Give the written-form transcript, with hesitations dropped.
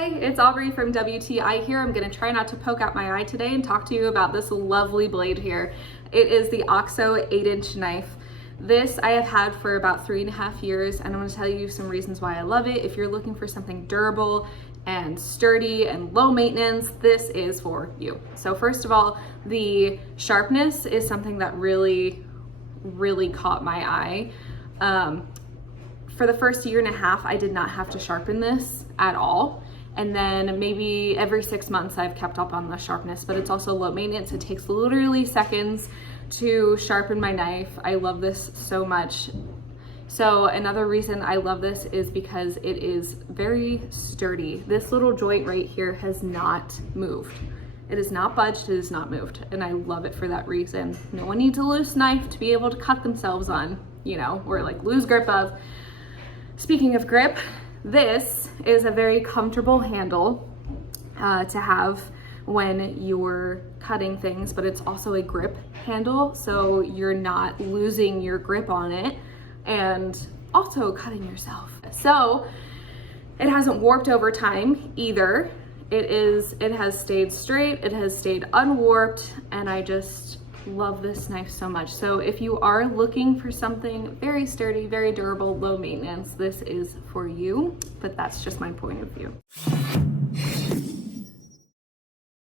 Hi, it's Aubrey from WTI here. I'm gonna try not to poke out my eye today and talk to you about this lovely blade here. It is the OXO 8-inch knife. This I have had for about 3.5 years, and I'm gonna tell you some reasons why I love it. If you're looking for something durable and sturdy and low maintenance, this is for you. So first of all, the sharpness is something that really caught my eye. For the first 1.5 years, I did not have to sharpen this at all. And then maybe every 6 months I've kept up on the sharpness, but it's also low maintenance. It takes literally seconds to sharpen my knife. I love this so much. So another reason I love this is because it is very sturdy. This little joint right here has not moved. It is not budged, it is not moved. And I love it for that reason. No one needs a loose knife to be able to cut themselves on, you know, or like lose grip of. Speaking of grip, this is a very comfortable handle to have when you're cutting things, but it's also a grip handle, so you're not losing your grip on it and also cutting yourself. So it hasn't warped over time either. It has stayed straight, it has stayed unwarped, and I just love this knife so much. So if you are looking for something very sturdy, very durable, low maintenance, this is for you, but that's just my point of view.